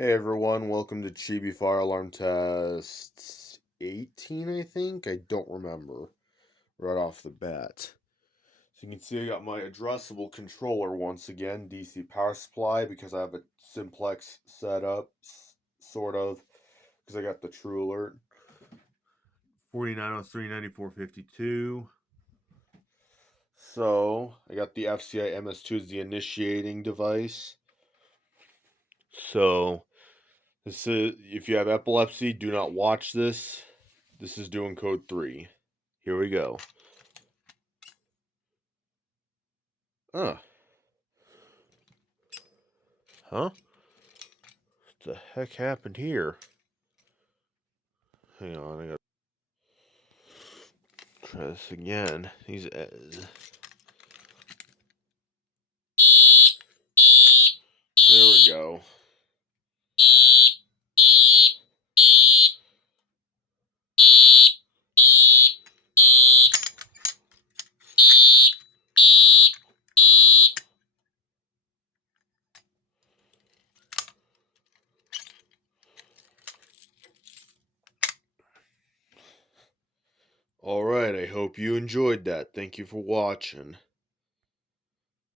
Hey everyone, welcome to Chibi Fire Alarm Test 18, I think? I don't remember right off the bat. So you can see I got my addressable controller once again, DC power supply, because I have a Simplex setup, sort of, because I got the TrueAlert. 4903-9452. So, I got the FCI MS-2 as the initiating device. So, this is, if you have epilepsy, do not watch this. This is doing code 3. Here we go. Huh. What the heck happened here? Hang on, I gotta try this again. There we go. Alright, I hope you enjoyed that. Thank you for watching.